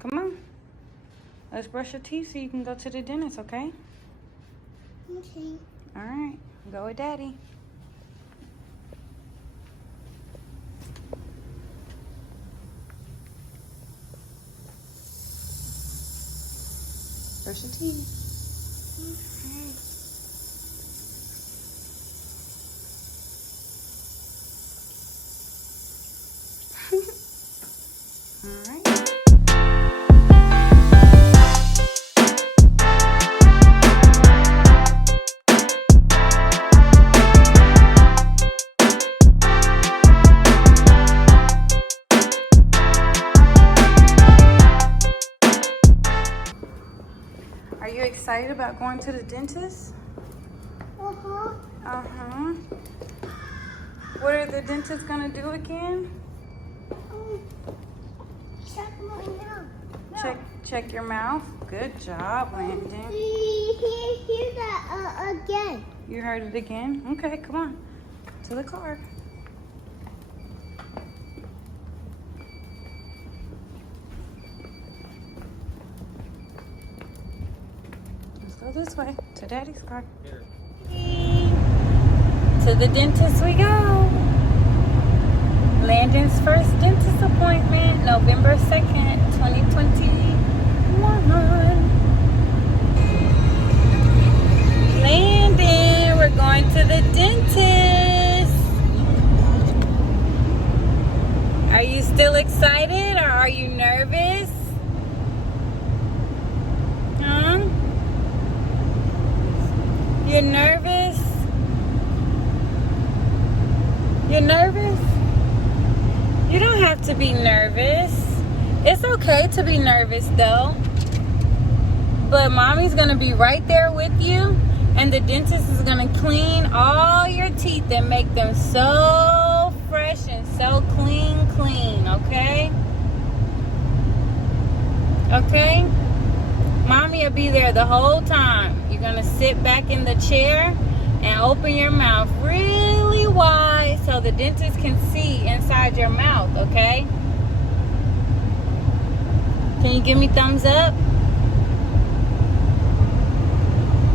Come on. Let's brush your teeth so you can go to the dentist, okay? Okay. All right. Go with Daddy. Brush your teeth. All right. Are you excited about going to the dentist? Uh-huh. Uh-huh. What are the dentists gonna do again? Check my mouth. Check your mouth. Good job, Landon. Hear that again. You heard it again? Okay, come on. To the car. Let's go this way to Daddy's car. To the dentist we go. Landon's first dentist appointment, November 2nd, 2021. Landon, we're going to the dentist. Are you still excited or are you nervous? Huh? You're nervous? You're nervous? You don't have to be nervous. It's okay to be nervous though. But mommy's gonna be right there with you, and the dentist is gonna clean all your teeth and make them so fresh and so clean, okay? Okay? Mommy will be there the whole time. You're gonna sit back in the chair and open your mouth really wide so the dentist can see inside your mouth, okay? Can you give me thumbs up?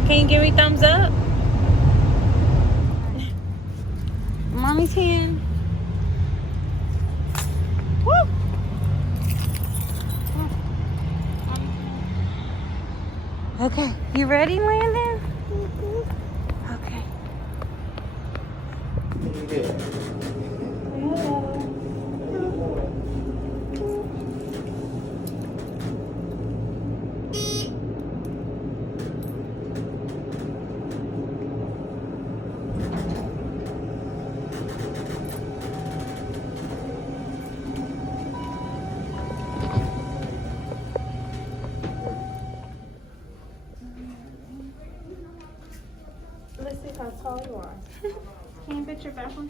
Can you give me thumbs up? Mommy's hand. Woo! Okay, you ready, Landon? Okay. Let's see how tall you are. Can you fit your back on?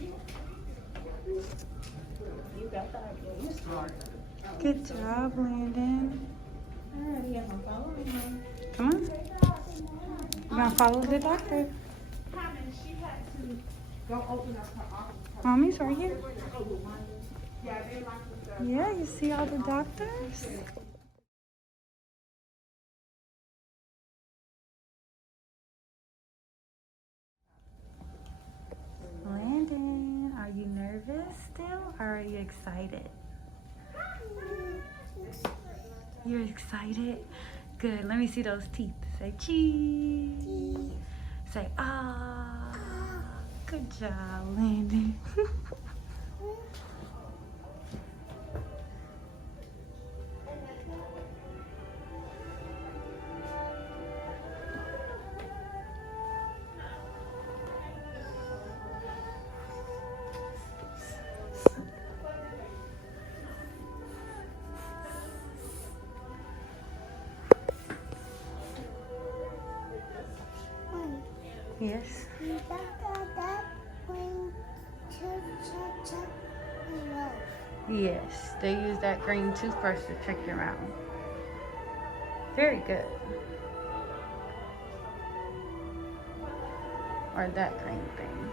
You got that. Yeah, you're smart. Good job, Landon. Alright, yeah, I'm following him. Come on. We're gonna follow the doctor. She had to go open up her office. Mommy's right here. Yeah, they locked the Yeah, you see all the doctors? Landon, are you nervous still or are you excited? You're excited? Good. Let me see those teeth. Say cheese. Say ah. Good job, Landon. Yes. Yes, they use that green toothbrush to check your mouth. Very good. Or that green thing.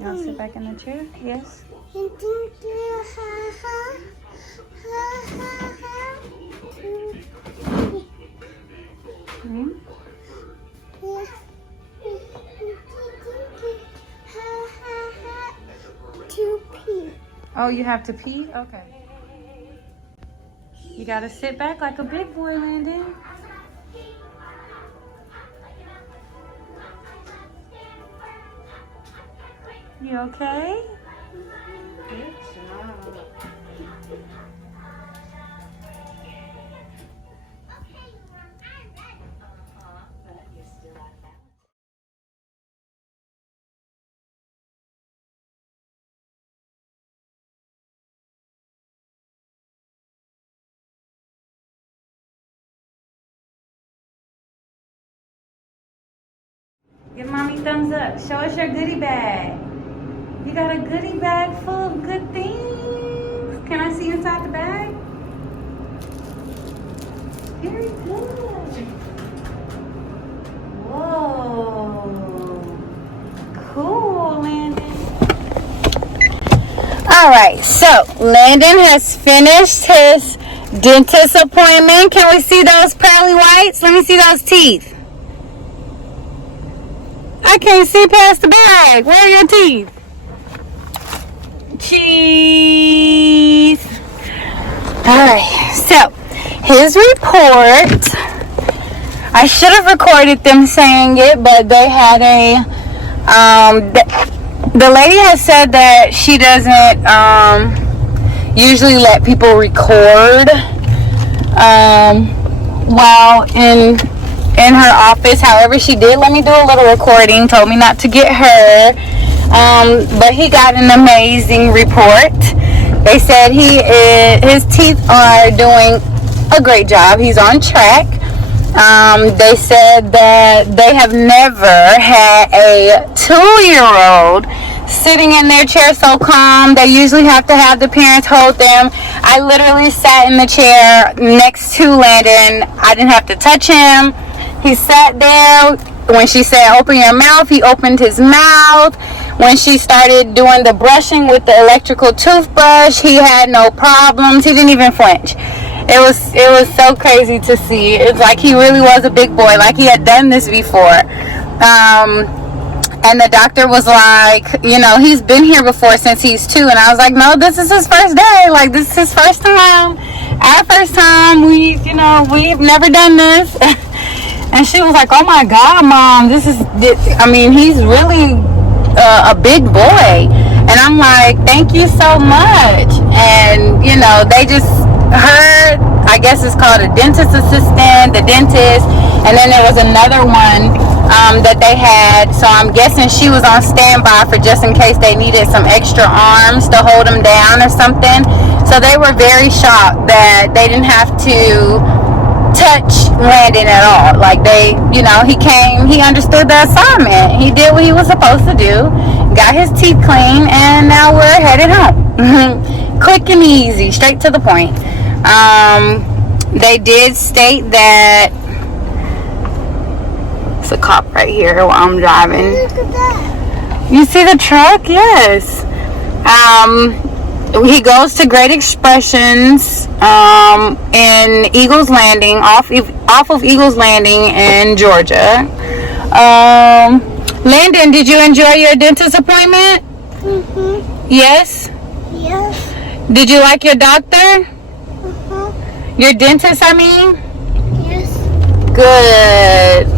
Y'all sit back in the chair? Yes. Hmm? To pee. Oh, you have to pee? Okay. You gotta sit back like a big boy, Landon. You okay? Good job. Give mommy thumbs up. Show us your goodie bag. You got a goodie bag full of good things. Can I see inside the bag? Very good. Whoa. Cool, Landon. All right, so Landon has finished his dentist appointment. Can we see those pearly whites? Let me see those teeth. I can't see past the bag. Where are your teeth? Cheese. Alright, so his report, I should have recorded them saying it, but they had a, the lady has said that she doesn't usually let people record while in her office. However, she did let me do a little recording, told me not to get her, but he got an amazing report. They said his teeth are doing a great job. He's on track. They said that they have never had a 2-year-old sitting in their chair so calm. They usually have to have the parents hold them. I literally sat in the chair next to Landon. I didn't have to touch him. He sat there. When she said, open your mouth, he opened his mouth. When she started doing the brushing with the electrical toothbrush, he had no problems. He didn't even flinch. It was so crazy to see. It's like he really was a big boy, like he had done this before. And the doctor was like, you know, he's been here before since he's 2. And I was like, no, this is his first day. Like, this is his first time. Our first time. We've never done this. And she was like, oh my God, Mom, he's really a big boy. And I'm like, thank you so much. And, they just heard, I guess it's called a dentist assistant, the dentist. And then there was another one that they had. So I'm guessing she was on standby for just in case they needed some extra arms to hold him down or something. So they were very shocked that they didn't have to touch Landon at all. Like he came, he understood the assignment. He did what he was supposed to do, got his teeth clean, and now we're headed home. Quick and easy, straight to the point. They did state that it's a cop right here while I'm driving. Look at that. You see the truck? Yes. He goes to Great Expressions in Eagles Landing, off of Eagles Landing in Georgia. Landon, did you enjoy your dentist appointment? Mm-hmm. Yes? Yes. Did you like your doctor? Uh-huh. Your dentist, I mean? Yes. Good.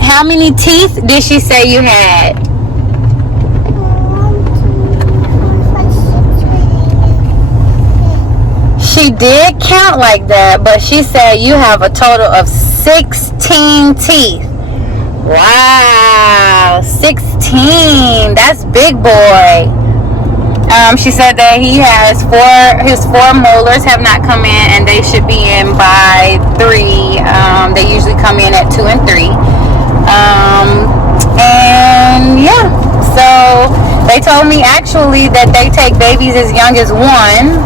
How many teeth did she say you had? 1, 2, 3, 4, 5, 6, 7, 8. She did count like that, but she said you have a total of 16 teeth. Wow, 16. That's big boy. She said that he has his 4 molars have not come in, and they should be in by 3. They usually come in at 2 and 3. And yeah, so they told me actually that they take babies as young as 1,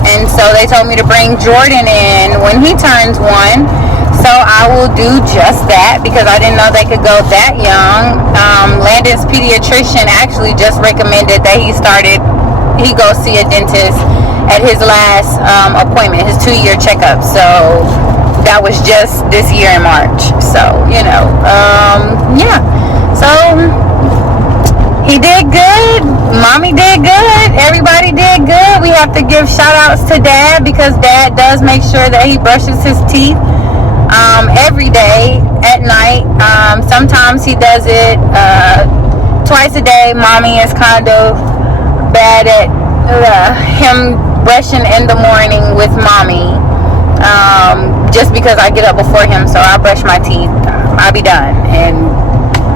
and so they told me to bring Jordan in when he turns 1. So I will do just that because I didn't know they could go that young. Landon's pediatrician actually just recommended that he go see a dentist at his last appointment, his 2-year checkup. So that was just this year in March. So, yeah. So he did good. Mommy did good. Everybody did good. We have to give shout outs to Dad because Dad does make sure that he brushes his teeth every day at night. Sometimes he does it twice a day. Mommy is kind of bad at him brushing in the morning with Mommy, just because I get up before him, so I brush my teeth. I'll be done, and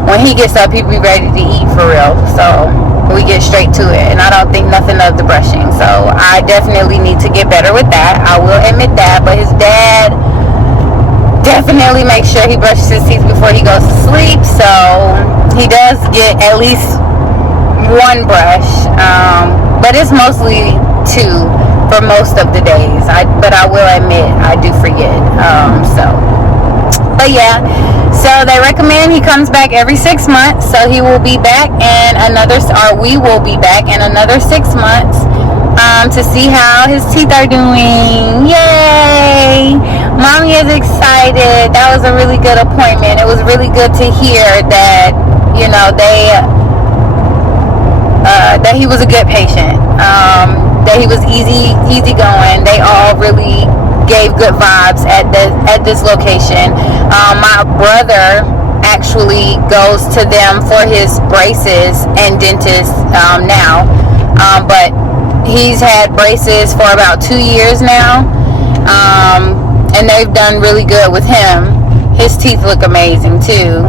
when he gets up, he'll be ready to eat for real. So we get straight to it, and I don't think nothing of the brushing. So I definitely need to get better with that. I will admit that. But his dad definitely makes sure he brushes his teeth before he goes to sleep. So he does get at least one brush, but it's mostly 2 for most of the days. But I will admit I do forget. But yeah, so they recommend he comes back every 6 months. So he will be back in we will be back in another 6 months to see how his teeth are doing. Yay! Mommy is excited. That was a really good appointment. It was really good to hear that, that he was a good patient. That he was easy going. They all really gave good vibes at this location. My brother actually goes to them for his braces and dentist now, but he's had braces for about 2 years now, and they've done really good with him. His teeth look amazing too.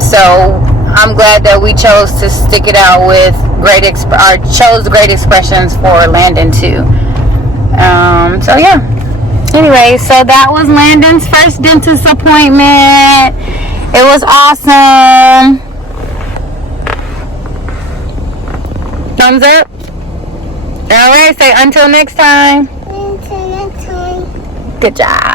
So I'm glad that we chose to stick it out with chose Great Expressions for Landon too. So yeah. Anyway, so that was Landon's first dentist appointment. It was awesome. Thumbs up. All right, say until next time. Until next time. Good job.